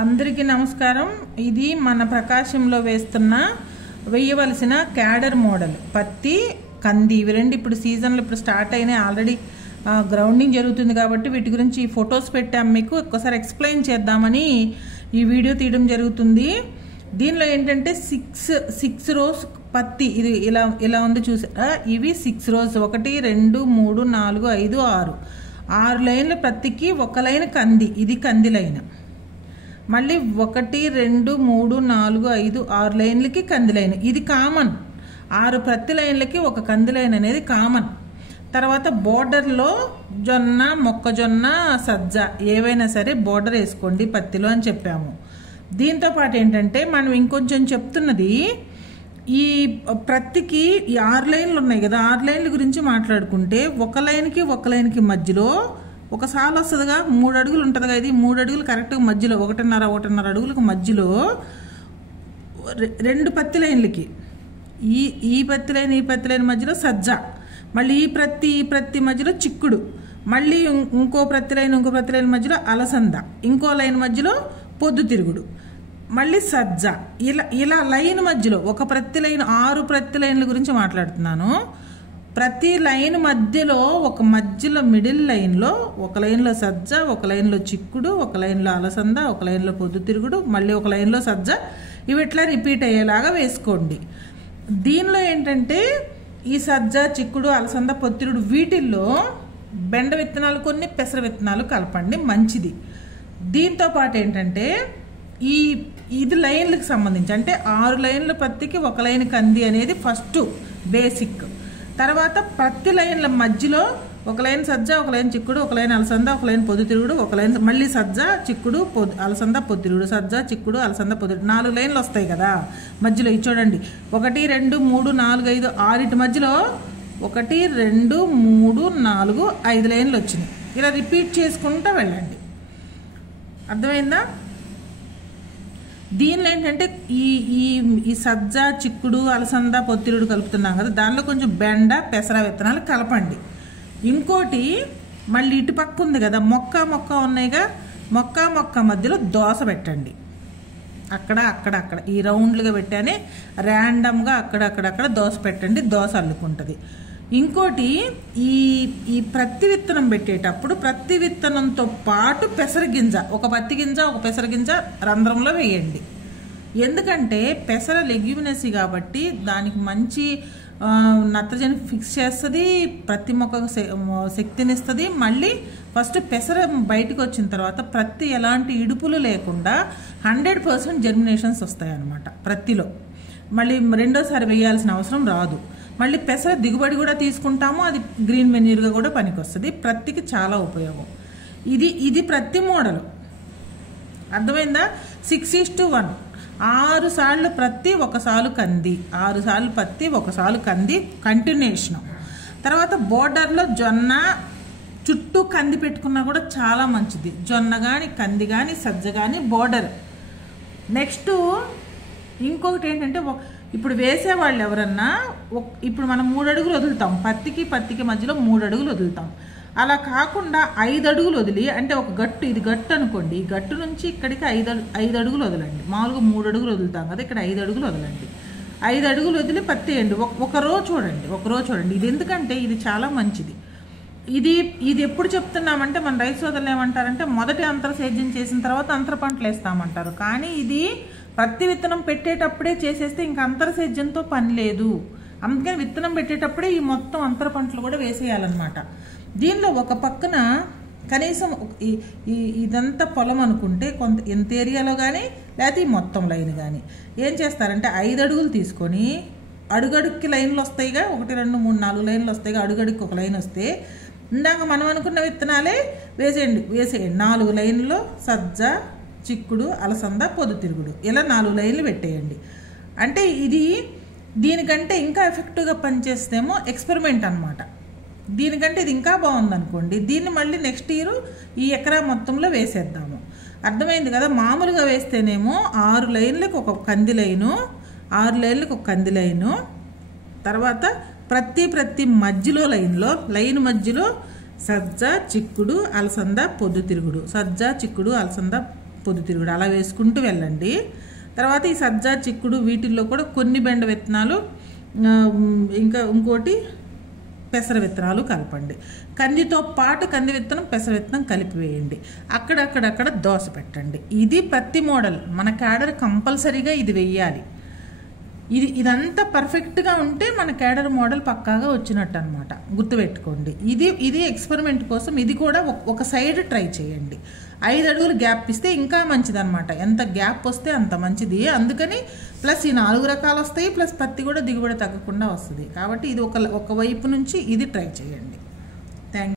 అందరికీ నమస్కారం। ఇది మన ప్రకాశంలో వేయవలసిన క్యాడర్ మోడల్ పత్తి కంది ఇవి రెండు ఇప్పుడు సీజన్ లో ఇప్పుడు స్టార్ట్ అయినాయి। ఆల్రెడీ గ్రౌండింగ్ జరుగుతుంది కాబట్టి వీటి గురించి ఫోటోస్ పెట్టాం। మీకు ఒక్కసారి ఎక్స్‌ప్లెయిన్ చేద్దామని ఈ వీడియో తీయడం జరుగుతుంది। దీనిలో ఏంటంటే 6 రోస్ పత్తి ఇది ఇలా ఉంది చూసారా। ఇవి 6 రోస్ 1 2 3 4 5 6 లైన్ల పత్తికి ఒక లైన్ కంది, ఇది కంది లైన్। మళ్ళీ 1 2 3 4 5 6 లైన్లకి కంది లైన్, ఇది కామన్। 6 ప్రతి లైన్లకి ఒక కంది లైన్ అనేది కామన్। తర్వాత బోర్డర్ లో జొన్న, మొక్కజొన్న, సజ్జ ఏవైనా సరే బోర్డర్ వేసుకోండి పత్తిలో అని చెప్పాము। దీంతో పాటు ఏంటంటే మనం ఇంకొంచెం చెప్తున్నది, ఈ ప్రత్తికి ఈ 6 లైన్లు ఉన్నాయి కదా, 6 లైన్ల గురించి మాట్లాడుకుంటే ఒక లైన్కి మధ్యలో ఒక సాల్ వస్తుందిగా, 3 అడుగులు ఉంటుందిగా। ఇది 3 అడుగులు కరెక్ట్గా మధ్యలో 1.5 అడుగులకు మధ్యలో 2 పత్తి లైన్లకి ఈ పత్తి లైన్ మధ్యలో సజ్జ, మళ్ళీ ఈ ప్రత్తి మధ్యలో చిక్కుడు, మళ్ళీ ఇంకో ప్రత్తి లైన్ మధ్యలో అలసంద, ఇంకో లైన్ మధ్యలో పొద్దుతిరుగుడు, మళ్ళీ సజ్జ, ఇలా లైన్ మధ్యలో ఒక ప్రత్తి లైన్ 6 ప్రత్తి లైన్ల గురించి మాట్లాడుతున్నాను। ప్రతి లైన్ మధ్యలో మధ్యలో మిడిల్ లైన్లో ఒక లైన్లో సజ్జ, ఒక లైన్లో చిక్కుడు, ఒక లైన్లో అలసంద, ఒక లైన్లో పొద్దుతిరుగుడు, మళ్ళీ ఒక లైన్లో సజ్జ, ఇవి ఇట్లా రిపీట్ అయ్యేలాగా వేసుకోండి। దీనిలో ఏంటంటే ఈ సజ్జ, చిక్కుడు, అలసంద, పొద్దుతిరుగుడు వీటిల్లో బెండ విత్తనాలు కొన్ని, పెసర విత్తనాలు కలపండి, మంచిది। దీంతో పాటు ఏంటంటే ఇది లైన్లకు సంబంధించి అంటే 6 లైన్ల పత్తికి ఒక లైన్ కంది అనేది ఫస్ట్ బేసిక్। తర్వాత ప్రతి లైన్ల మధ్యలో ఒక లైన్ సజ్జ, ఒక లైన్ చిక్కుడు, ఒక లైన్ అలసంద, ఒక లైన్ పొద్దుతిరుగుడు, ఒక లైన్ మళ్ళీ సజ్జ, చిక్కుడు, అలసంద, పొద్దుతిరుగుడు, సజ్జ, చిక్కుడు, అలసంద, పొద్దుతిరుగుడు 4 లైన్లు వస్తాయి కదా మధ్యలో। ఇది చూడండి 1 2 3 4 5 6 మధ్యలో 1 2 3 4 5 లైన్లు వచ్చినాయి। ఇలా రిపీట్ చేసుకుంటూ వెళ్ళండి, అర్థమైందా? దీనిలో ఏంటంటే ఈ సజ్జ, చిక్కుడు, అలసంద, పొత్తిరుడు కలుపుతున్నాం కదా, దానిలో కొంచెం బెండ, పెసర విత్తనాలు కలపండి। ఇంకోటి మళ్ళీ ఇటు పక్క ఉంది కదా, మొక్క ఉన్నాయిగా, మొక్క మధ్యలో దోస పెట్టండి, అక్కడ ఈ రౌండ్లుగా పెట్టానే ర్యాండమ్గా అక్కడ దోస పెట్టండి, దోస అల్లుకుంటుంది। ఇంకోటి ఈ ప్రతి విత్తనం పెట్టేటప్పుడు ప్రతి విత్తనంతో పాటు పెసర గింజ, ఒక పత్తి గింజ ఒక పెసర గింజ రంధ్రంలో వేయండి। ఎందుకంటే పెసర లెగ్యూమినసీ కాబట్టి దానికి మంచి నత్రజని ఫిక్స్ చేస్తుంది, ప్రతి మొక్కకు శక్తినిస్తుంది। మళ్ళీ ఫస్ట్ పెసర బయటకు వచ్చిన తర్వాత ప్రతి ఎలాంటి ఇడుపులు లేకుండా 100% జర్మినేషన్స్ వస్తాయి అన్నమాట ప్రత్తిలో। మళ్ళీ రెండోసారి వేయాల్సిన అవసరం రాదు। మళ్ళీ పెసర దిగుబడి కూడా తీసుకుంటాము, అది గ్రీన్ మెన్యూర్గా కూడా పనికొస్తుంది, ప్రత్తికి చాలా ఉపయోగం। ఇది ప్రత్తి మోడల్, అర్థమైందా? 6:1 6 సార్లు ప్రత్తి, 1 సాలు కంది, 6 సార్లు పత్తి, 1 సాలు కంది కంటిన్యూషన్। తర్వాత బోర్డర్లో జొన్న చుట్టూ కంది పెట్టుకున్నా కూడా చాలా మంచిది, జొన్న కానీ కంది కానీ సజ్జ కానీ బోర్డర్। నెక్స్ట్ ఇంకొకటి ఏంటంటే ఇప్పుడు వేసేవాళ్ళు ఎవరన్నా ఇప్పుడు మనం 3 అడుగులు వదులుతాం, పత్తికి మధ్యలో 3 అడుగులు వదులుతాం। అలా కాకుండా 5 అడుగులు వదిలి, అంటే ఒక గట్టు, ఇది గట్టు అనుకోండి, ఈ గట్టు నుంచి ఇక్కడికి 5 అడుగులు వదలండి। మామూలుగా 3 అడుగులు వదులుతాం కదా, ఇక్కడ 5 అడుగులు వదలండి। 5 అడుగులు వదిలి పత్తి వేయండి, ఒక రో చూడండి। ఇది ఎందుకంటే ఇది చాలా మంచిది। ఇది ఎప్పుడు చెప్తున్నామంటే మన రైతు సోదరులు ఏమంటారంటే మొదటి అంతర సేద్యం చేసిన తర్వాత అంతర పంటలు వేస్తామంటారు, కానీ ఇది ప్రతి విత్తనం పెట్టేటప్పుడే చేసేస్తే ఇంకా అంతర సేద్యంతో పని లేదు। అందుకని విత్తనం పెట్టేటప్పుడే ఈ మొత్తం అంతర పంటలు కూడా వేసేయాలన్నమాట। దీనిలో ఒక పక్కన కనీసం ఇదంతా పొలం అనుకుంటే కొంత ఎంత ఏరియాలో కానీ లేకపోతే ఈ మొత్తం లైన్ కానీ ఏం చేస్తారంటే 5 అడుగులు తీసుకొని అడుగడుక్కి లైన్లు వస్తాయిగా, 1 2 3 4 లైన్లు వస్తాయిగా, అడుగడుక్కి ఒక లైన్ వస్తే ఇందాక మనం అనుకున్న విత్తనాలే వేసేయండి 4 లైన్లో సజ్జ, చిక్కుడు, అలసంద, పొద్దుతిరుగుడు, ఇలా 4 లైన్లు పెట్టేయండి। అంటే దీనికంటే ఇంకా ఎఫెక్టివ్గా పనిచేస్తేమో ఎక్స్పెరిమెంట్ అనమాట, దీనికంటే ఇది ఇంకా బాగుందనుకోండి, దీన్ని మళ్ళీ నెక్స్ట్ ఇయర్ ఈ ఎకరా మొత్తంలో వేసేద్దాము, అర్థమైంది కదా? మామూలుగా వేస్తేనేమో 6 లైన్లకు ఒక కంది లైను, 6 లైన్లకు ఒక కంది లైను, తర్వాత ప్రతి మధ్యలో లైన్ మధ్యలో సజ్జ, చిక్కుడు, అలసంద, పొద్దుతిరుగుడు, సజ్జ, చిక్కుడు, అలసంద, పొద్దుతిరుగుడు అలా వేసుకుంటూ వెళ్ళండి. తర్వాత ఈ సజ్జ చిక్కుడు వీటిల్లో కూడా కొన్ని బెండ విత్తనాలు, ఇంకా ఇంకోటి పెసర విత్తనాలు కలపండి. కందితో పాటు కంది విత్తనం పెసర విత్తనం కలిపి వేయండి. అక్కడక్కడక్కడ దోస పెట్టండి. ఇది పత్తి మోడల్. మన క్యాడర్ కంపల్సరీగా ఇది వెయ్యాలి. ఇదంతా పర్ఫెక్ట్గా ఉంటే మన క్యాడర్ మోడల్ పక్కాగా వచ్చినట్టు అనమాట. గుర్తుపెట్టుకోండి. ఇది ఎక్స్పెరిమెంట్ కోసం. ఇది కూడా ఒక సైడ్ ట్రై చేయండి. 5 అడుగులు గ్యాప్ ఇస్తే ఇంకా మంచిదన్నమాట. ఎంత గ్యాప్ వస్తే అంత మంచిది. అందుకని ప్లస్ ఈ 4 రకాలు వస్తాయి, ప్లస్ పత్తి కూడా దిగుబడి తగ్గకుండా వస్తుంది. కాబట్టి ఇది ఒక వైపు నుంచి ఇది ట్రై చేయండి. థ్యాంక్